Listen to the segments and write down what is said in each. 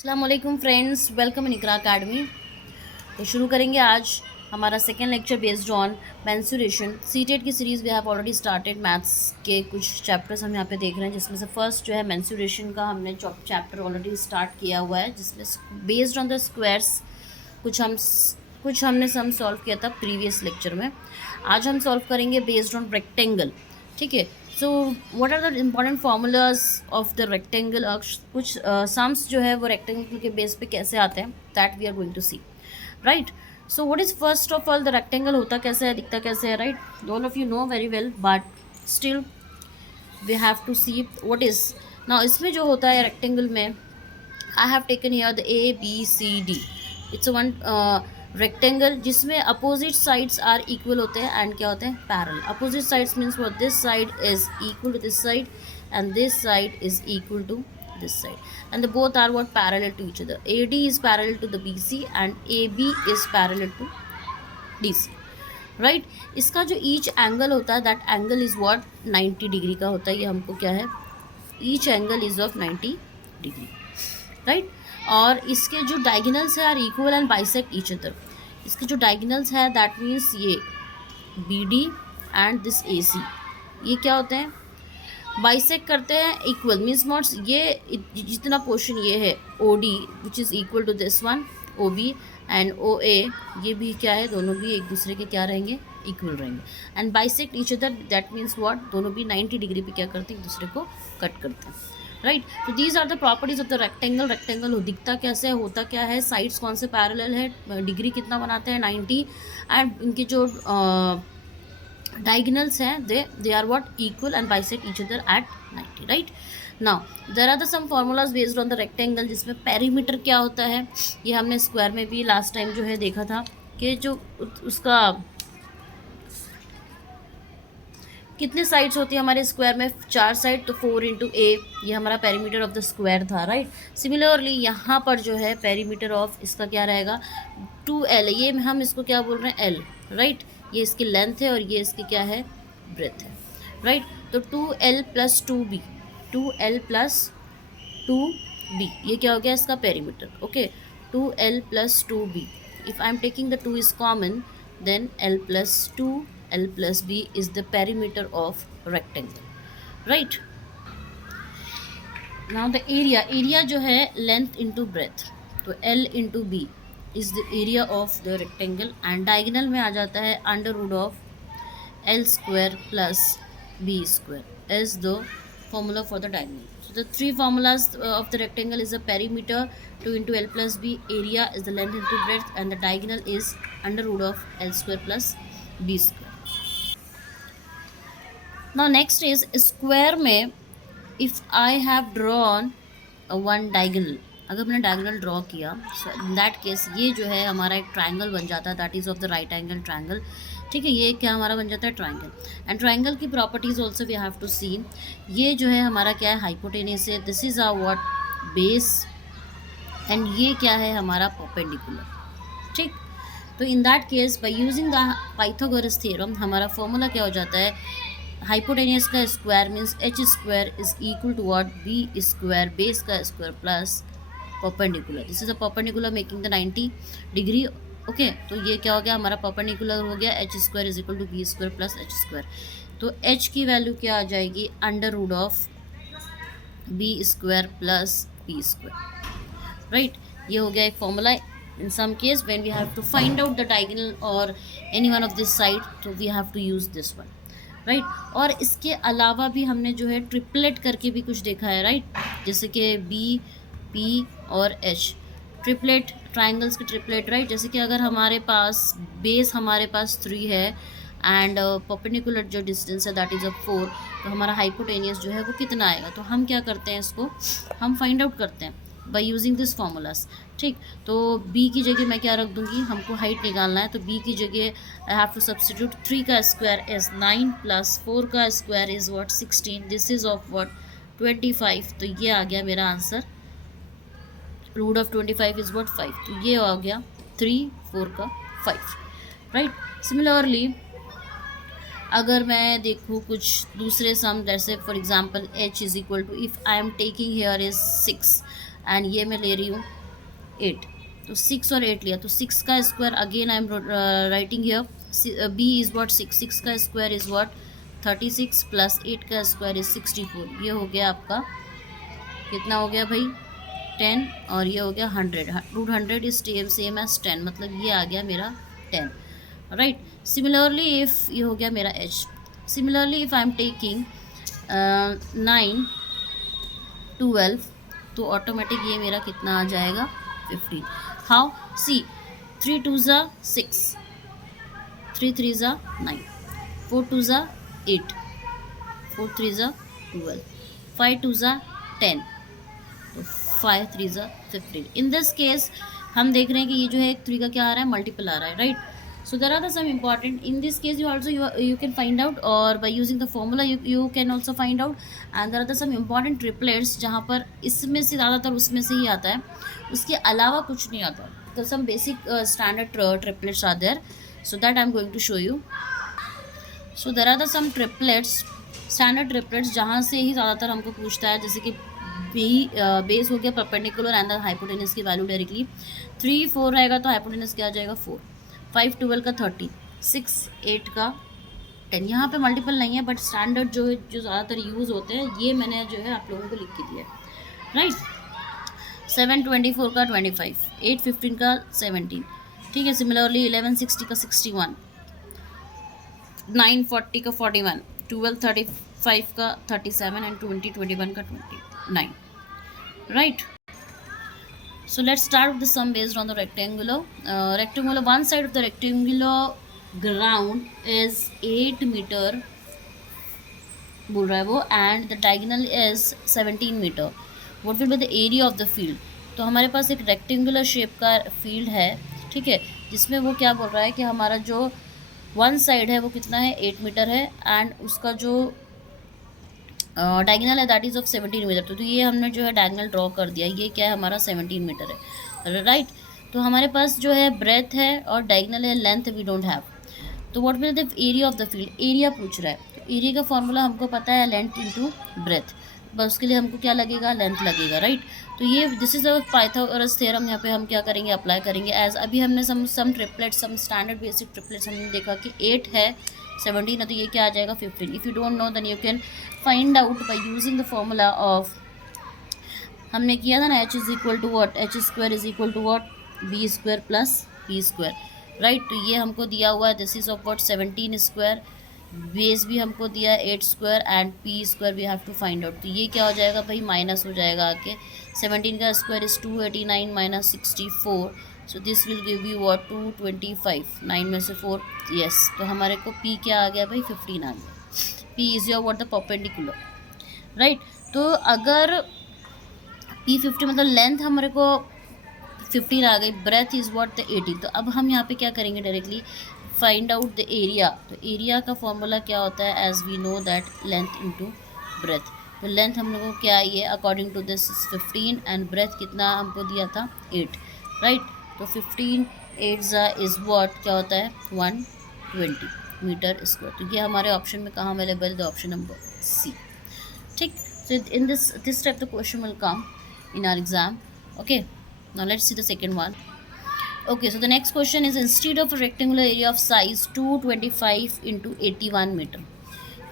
अस्सलाम वालेकुम friends, welcome in Iqra academy. तो शुरू करेंगे आज हमारा second lecture based on mensuration. CTET की series we have already started. Maths के कुछ चैप्टर्स हम यहाँ पे देख रहे हैं, जिसमें से फर्स्ट जो है मेंसुरेशन का हमने चैप्टर ऑलरेडी स्टार्ट किया हुआ है, जिसमें बेस्ड ऑन द स्क्वायर्स कुछ हमने सम सॉल्व किया था प्रीवियस लेक्चर में। आज हम सॉल्व करेंगे बेस्ड ऑन रेक्टेंगल। ठीक है, so what are the important formulas of the rectangle. कुछ सम्स जो है वो रेक्टेंगल के बेस पे कैसे आते हैं, that we are going to see, right. So what is first of all the rectangle होता कैसे है, दिखता कैसे है, right. All of you know very well, but still we have to see what is. Now इसमें जो होता है रेक्टेंगल में, I have taken here the ABCD। It's one rectangle जिसमें अपोजिट साइड्स आर इक्वल होते हैं एंड क्या होते हैं, parallel. Opposite sides means what, this side is equal to this side and this side is equal to this side, and the both are what, parallel to each other. AD is parallel to the BC and AB is parallel to DC, right। इसका जो each angle होता है, that angle is what, 90 degree का होता है। ये हमको क्या है, each angle is of 90 degree, right. और इसके जो डायगोनल्स है are equal and bisect each other. इसके जो डायगोनल्स है दैट मीन्स ये BD एंड दिस AC, ये क्या होते हैं, बाइसेक्ट करते हैं। इक्वल मीन्स नॉट, ये जितना पोर्शन ये है OD which is equal to this one OB and OA, ये भी क्या है, दोनों भी एक दूसरे के क्या रहेंगे, इक्वल रहेंगे। And bisect each other, that means what, दोनों भी 90 डिग्री पे क्या करते हैं, एक दूसरे को कट करते हैं, राइट। तो these are the properties of the rectangle. Rectangle दिखता कैसे है, होता क्या है, साइड्स कौन से पैरेलल है, डिग्री कितना बनाते हैं, 90, एंड इनके जो diagonals हैं they are what, equal and bisect each other at 90, right। now there are the some formulas based on the rectangle, जिसमें पेरीमीटर क्या होता है, ये हमने स्क्वायर में भी लास्ट टाइम जो है देखा था कि जो उसका कितने साइड्स होती है हमारे स्क्वायर में, 4 साइड, तो 4 इंटू A, ये हमारा पेरीमीटर ऑफ द स्क्वायर था, राइट। सिमिलरली यहाँ पर जो है पेरीमीटर ऑफ इसका क्या रहेगा, 2L, ये हम इसको क्या बोल रहे हैं, L, राइट। ये इसकी लेंथ है और ये इसकी क्या है, ब्रेथ है, राइट। तो 2L plus 2B, 2L plus 2B, ये क्या हो गया इसका perimeter, okay. 2L plus 2B, if I am taking the 2 is common, then L plus 2 L plus B is the perimeter of rectangle, right। now the area जो है length into breadth, तो L into B is the area of the rectangle, and diagonal में आ जाता है under root of L square plus B square is the formula for the diagonal. So the three formulas of the rectangle is the perimeter, 2 into L plus B, area is the length into breadth, and the diagonal is under root of L square plus B square. Now next is square में, if I have drawn one diagonal, अगर मैंने diagonal draw किया, सो इन that case ये जो है हमारा एक triangle बन जाता है, that is of the right angle triangle, ठीक है। ये क्या हमारा बन जाता है, ट्राइंगल। एंड ट्राइंगल की properties also we have to see. ये जो है हमारा क्या है, हाइपोटेनियस है, this is our what, base, and ये क्या है हमारा परपेंडिकुलर, ठीक। तो in that case by using the Pythagoras theorem हमारा फॉर्मूला क्या हो जाता है, हाइपोटेनियस का square means H square is equal to what, B square, base का square plus perpendicular, this is a perpendicular making the 90 degree, okay. तो ये क्या हो गया हमारा, परपेंडिकुलर हो गया, H square is equal to B square plus H square. तो H की वैल्यू क्या आ जाएगी, under root of B square plus B square, right. ये हो गया एक formula. In some case when we have to find out the diagonal और any one of this side, तो we have to use this one, right. और इसके अलावा भी हमने जो है ट्रिपलेट करके भी कुछ देखा है, राइट। जैसे कि B, P और H, ट्रिपलेट, ट्राइंगल्स के ट्रिपलेट, राइट। जैसे कि अगर हमारे पास बेस हमारे पास 3 है एंड परपेंडिकुलर जो डिस्टेंस है दैट इज़ अ 4, तो हमारा हाइपोटेनियस जो है वो कितना आएगा, तो हम क्या करते हैं, इसको हम फाइंड आउट करते हैं बाय यूजिंग दिस फार्मूलास, ठीक। तो B की जगह मैं क्या रख दूँगी, हमको हाइट निकालना है, तो B की जगह आई हैव टू सब्सटीट्यूट 3 का स्क्वायर इज 9 प्लस 4 का square is what, 16, this is of what, 25। तो ये आ गया मेरा answer, root of 25 is what, 5। तो ये आ गया 3, 4 का 5, राइट। सिमिलरली अगर मैं देखूँ कुछ दूसरे सम, जैसे for example H is equal to, if I am taking here is 6 and ये मैं ले रही हूँ 8, तो 6 और 8 लिया, तो 6 का square again I am writing here, B is what 6 का स्क्वायर इज़ व्हाट 36 प्लस 8 का स्क्वायर इज़ 64। ये हो गया आपका, कितना हो गया भाई 10, और ये हो गया 100, रूट 100 इज सेम एज 10, मतलब ये आ गया मेरा 10, राइट। सिमिलरली इफ़ ये हो गया मेरा h, similarly if I am taking 9 12, तो ऑटोमेटिक ये मेरा कितना आ जाएगा 15। हाउ, सी 3 2 ज़ा 6, 3 3 ज़ा 9, 4 2 ज़ा 8, 4 3 ज़ा 12, 5 2 ज़ा 10, तो 5 3 ज़ा 15। इन दिस केस हम देख रहे हैं कि ये जो है 3 का क्या आ रहा है, मल्टीपल आ रहा है, right. So there are the some important, in this case you also you can find out, or by using the formula you can also find out, and there are the some important triplets जहाँ पर इसमें से ज़्यादातर उसमें से ही आता है, उसके अलावा कुछ नहीं आता। तो some basic standard triplets are there, so that I am going to show you. So there are the some triplets, standard triplets जहाँ से ही ज़्यादातर हमको पूछता है, जैसे कि बेस हो गया परपेंडिकुलर एंड द हाइपोटेनस की वैल्यू डायरेक्टली, 3 4 रहेगा तो हाइपोटेनस क्या आ जाएगा 4, 5 12 का 30, 6 8 का 10। यहाँ पे मल्टीपल नहीं है, बट स्टैंडर्ड जो है जो ज़्यादातर यूज़ होते हैं ये मैंने जो है आप लोगों को लिख के दिया है, राइट। 7 24 का 25, 8 15 का 17, ठीक है। सिमिलरली 11 60 का 61, 9 40 का 41, 12 35 का 37 एंड 20 21 का 29, right. So let's start with the sum based on the rectangular. Rectangular, one side of the rectangular ground is 8 meter बोल रहा है वो, and the diagonal is 17 meter. What will be the area of the field? तो हमारे पास एक rectangular shape का field है, ठीक है, जिसमें वो क्या बोल रहा है कि हमारा जो वन साइड है वो कितना है 8 मीटर है, एंड उसका जो डायगोनल है दैट इज़ ऑफ 17 मीटर। तो ये हमने जो है डायगोनल ड्रॉ कर दिया, ये क्या है हमारा 17 मीटर है, राइट। तो हमारे पास जो है ब्रेथ है और डायगोनल है, लेंथ वी डोंट हैव। तो what will the area of the field, area पूछ रहा है, तो एरिया का फॉर्मूला हमको पता है लेंथ इंटू ब्रेथ, बस उसके लिए हमको क्या लगेगा लेंथ लगेगा, राइट। तो ये this is our Pythagoras theorem, यहाँ पे हम क्या करेंगे अप्लाई करेंगे एज अभी हमने some triplets, some standard basic triplets हमने देखा कि 8 है 17 है, तो ये क्या आ जाएगा 15। If you don't know then you can find out by using the formula of, हमने किया था ना h is equal to what, H square is equal to what B square plus P square, right. तो ये हमको दिया हुआ है, this is of what 17 square, base भी हमको दिया है 8 square and P square we have to find out. तो ये क्या हो जाएगा भाई माइनस हो जाएगा आके, 17 का square is 289 minus 64, so this will give you what 225, 9 में से 4, यस। तो हमारे को पी क्या आ गया भाई 15 आ गया, P is your what the perpendicular, right. तो अगर पी 50 मतलब लेंथ हमारे को 15 आ गई, ब्रेथ इज व्हाट द 80। तो अब हम यहाँ पे क्या करेंगे directly find out the area. तो एरिया का फॉर्मूला क्या होता है, as we know that length into breadth. तो लेंथ हम लोगों को क्या आई है according to this 15 and breadth कितना हमको दिया था 8, राइट। तो 15 8 इज व्हाट क्या होता है 120 मीटर स्क्वायर। तो ये हमारे ऑप्शन में कहाँ अवेलेबल है, द ऑप्शन नंबर सी, ठीक। So in this type the question will come in our exam. Okay, now let's see the second one. Okay, so the next question is, instead of a rectangular area of size 225 into 81 metre,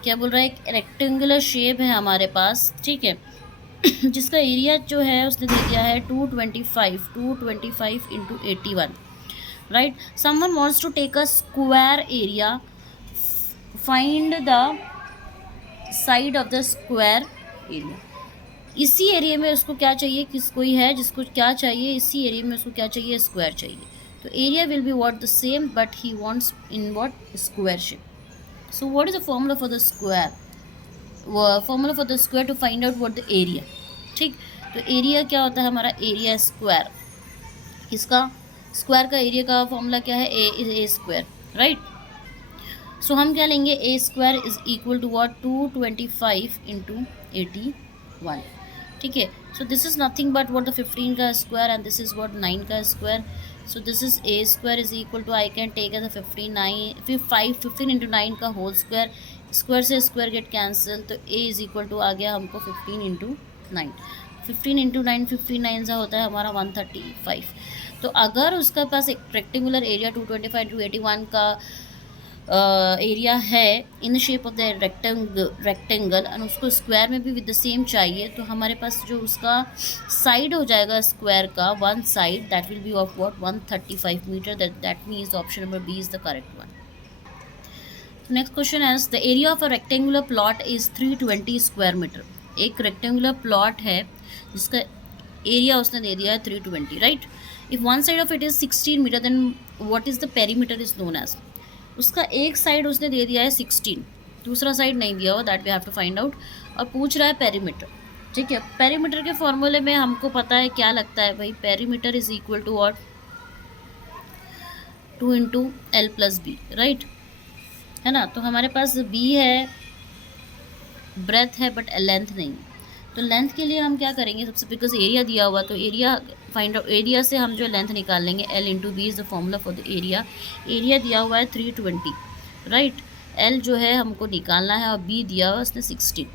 क्या बोल रहा है, एक rectangular shape है हमारे पास, ठीक है, जिसका एरिया जो है उसने दे दिया है 225 into 81, right. Someone wants to take a square area, find the side of the square area. इसी एरिया में उसको क्या चाहिए, कोई है जिसको क्या चाहिए, इसी एरिया में उसको क्या चाहिए स्क्वायर चाहिए। तो area will be what the same, but he wants in what square shape. So what is the formula for the square, formula for the square to find out what the area, ठीक। तो area क्या होता है हमारा, area square, इसका square का area का formula क्या है, ए स्क्वायर, राइट। सो हम क्या लेंगे, A square is equal to what 225 into 81, ठीक है। सो this is nothing but what the 15 का square and this is what 9 का square. So this is a square is equal to, I can take as 15 into 9 का whole square, square से square get cancel, तो a is equal to आ गया हमको 15 into 9, 15 into 9, 59 सा होता है हमारा 135। तो अगर उसका पास एक रेक्टेंगुलर एरिया 225 इंटू 81 का एरिया है in the shape of the rectangle and उसको स्क्वायर में भी विद द सेम चाहिए, तो हमारे पास जो उसका साइड हो जाएगा स्क्वायर का, one side that will be of what 135 meter, that means option number B is the correct one. Next question is the area of a rectangular plot is 320 square meter. एक rectangular plot है जिसका area उसने दे दिया है 320, right. If one side of it is 16 meter then what is the perimeter is known as. उसका एक side उसने दे दिया है 16, दूसरा साइड नहीं दिया हो, that we have to find out. और पूछ रहा है पेरीमीटर, ठीक है। पेरीमीटर के फॉर्मूले में हमको पता है क्या लगता है भाई, पेरीमीटर इज इक्वल टू और 2 into L plus B, right, है ना। तो हमारे पास बी है, ब्रेथ है, बट लेंथ नहीं। तो लेंथ के लिए हम क्या करेंगे, सबसे बिकॉज एरिया दिया हुआ, तो एरिया फाइंड आउट, एरिया से हम जो लेंथ निकाल लेंगे, L into B is the formula for the area. Area दिया हुआ है 320, राइट। एल जो है हमको निकालना है और बी दिया हुआ उसने 16।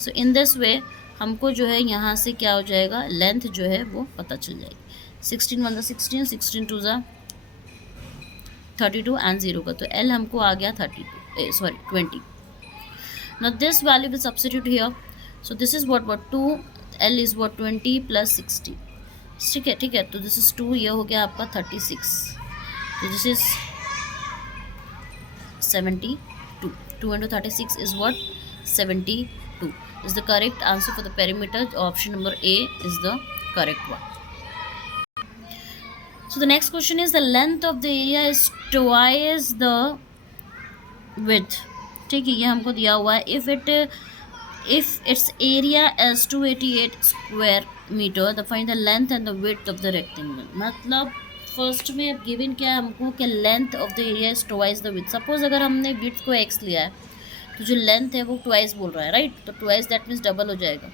सो इन दिस वे हमको जो है यहाँ से क्या हो जाएगा, लेंथ जो है वो पता चल जाएगी। 16 1 16, 16 2 32 एंड 0 का, तो एल हमको आ गया 20। Now this value will substitute here. So this is what 2, L is what 20 plus 60. ठीक है। तो this is 2, ये हो गया आपका 36। तो this is 72. 2 into 36 is what 72 is the correct answer for the perimeter. Option number A is the correct one. So the next question is the length of the area is twice the width. ठीक है, ये हमको दिया हुआ है। If its area as 288 square meter the find the length and the width of the rectangle. मतलब first में अब गिवन क्या है हमको कि length of the area is twice the width. Suppose अगर हमने विड्थ को एक्स लिया है तो जो लेंथ है वो ट्वाइस बोल रहा है, राइट। तो ट्वाइस दैट मीन्स डबल हो जाएगा,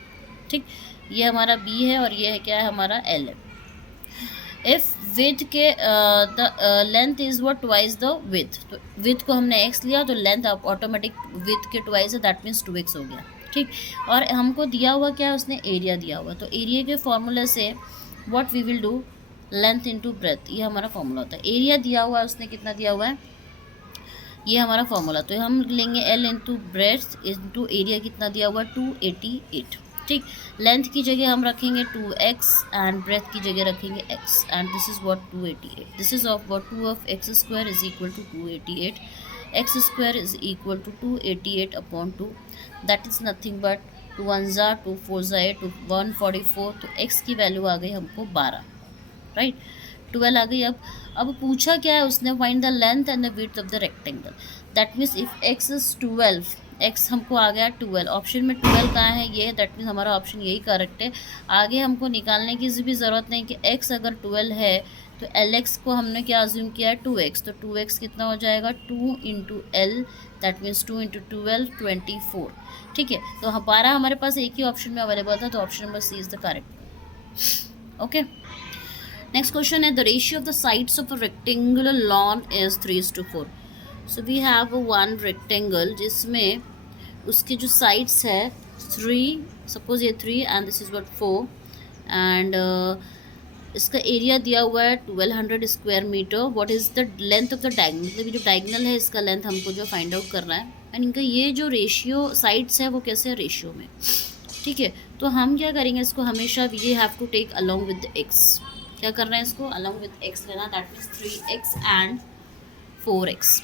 ठीक। ये हमारा बी है और ये है क्या है हमारा एल है। इफ विथ के the length is what twice the with, तो विथ को हमने एक्स लिया तो लेंथ ऑटोमेटिक विथ के ट्वाइस है, दैट मीन्स 2x हो गया, ठीक। और हमको दिया हुआ क्या है, उसने एरिया दिया हुआ, तो एरिया के फॉर्मूले से what we will do, length into breadth, ये हमारा फॉर्मूला होता है। एरिया दिया हुआ है उसने कितना दिया हुआ है, ये हमारा फॉर्मूला, तो हम लेंगे L into breadth into area कितना दिया हुआ है 288, ठीक। लेंथ की जगह हम रखेंगे 2x एंड ब्रेथ की जगह रखेंगे x and this is what 288। This is of what 2 of x square is equal to 288, x square is equal to 288 upon 2, that is nothing but 2 1 ज़ा 2 4 ज़ा 8 144। तो x की वैल्यू आ गई हमको 12, राइट। 12 आ गई। अब पूछा क्या है उसने, find the length and the width of the rectangle, that means if x is 12, x हमको आ गया 12, ऑप्शन में 12 कहाँ है, ये, दैट मीन्स हमारा ऑप्शन यही करेक्ट है। आगे हमको निकालने की भी ज़रूरत नहीं कि x अगर 12 है तो Lx को हमने क्या अज्यूम किया है 2x, तो 2x कितना हो जाएगा 2 into L, that means 2 into 12 24, ठीक है। तो हमारा हमारे पास एक ही ऑप्शन में अवेलेबल था, तो option number C is the correct. Okay, next question है the ratio of the sides of a rectangular lawn is 3:4। So we have one rectangle जिसमें उसके जो साइड्स है 3, सपोज ये 3 and this is what 4 and इसका एरिया दिया हुआ है 1200 square metre. What is the length of the diagonal, मतलब ये जो डायगोनल है इसका लेंथ हमको जो फाइंड आउट करना है, एंड इनका ये जो रेशियो साइड्स है वो कैसे है रेशियो में, ठीक है। तो हम क्या करेंगे, इसको हमेशा we have to take along with X. क्या करना है, इसको अलॉन्ग विद एक्स लेना, that means 3x and 4x,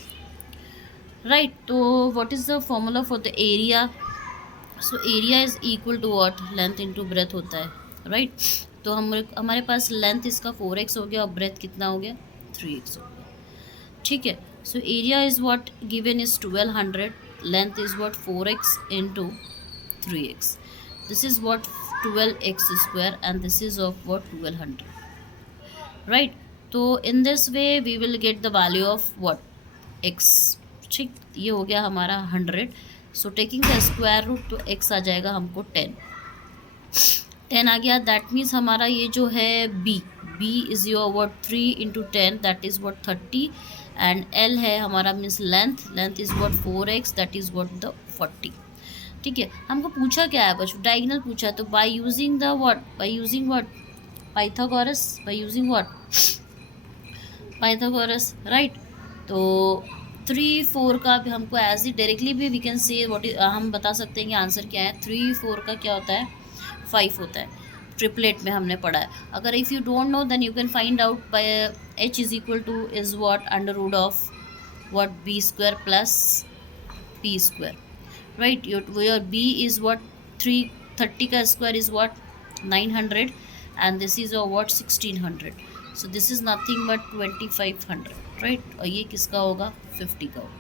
right. तो what is the formula for the area, so area is equal to what length into breadth होता है, right. तो हमारे पास लेंथ इसका 4x हो गया और ब्रेथ कितना हो गया 3x हो गया, ठीक है। So area is what given is 1200, length is what 4x into 3x, this is what 12x square and this is of what 1200, right. तो in this way we will get the value of what x, ठीक। ये हो गया हमारा 100। So taking the square root तो x आ जाएगा हमको 10 आ गया, दैट मीन्स हमारा ये जो है b is your what 3 into 10 that is what 30 and l है हमारा means length is what 4x that is what the 40। ठीक है, हमको पूछा क्या है बच्चों, डायगोनल पूछा है, तो bye using the what, by using what, Pythagoras, by using what, Pythagoras, right. तो 3 4 का भी हमको एज ही डायरेक्टली भी वी कैन से व्हाट, हम बता सकते हैं कि आंसर क्या है। 3 4 का क्या होता है, 5 होता है, ट्रिपलेट में हमने पढ़ा है। अगर if you don't know then you can find out by h is equal to is what under root of what b square plus p square, right? Your b is what, 330 का स्क्वायर is what, 900, and this is your what, 1600, so this is nothing but 2500, right? और ये किसका होगा, 50 का होगा,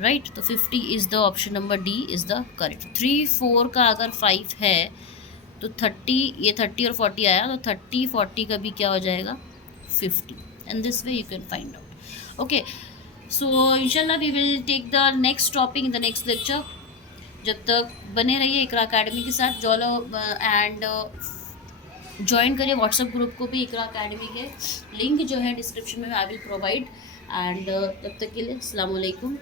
right? तो 50 is the option number D is the correct. 3 4 का अगर 5 है तो 30, ये 30 और 40 आया तो 30 40 का भी क्या हो जाएगा, 50, and this way you can find out. Okay, so इंशाल्लाह we will take the next topic in the next lecture. जब तक बने रहिए इकरा अकेडमी के साथ, जॉलो एंड ज्वाइन करिए व्हाट्सएप ग्रुप को भी, इकरा अकेडमी के लिंक जो है डिस्क्रिप्शन में आई विल प्रोवाइड। एंड तब तक के लिए अस्सलाम वालेकुम।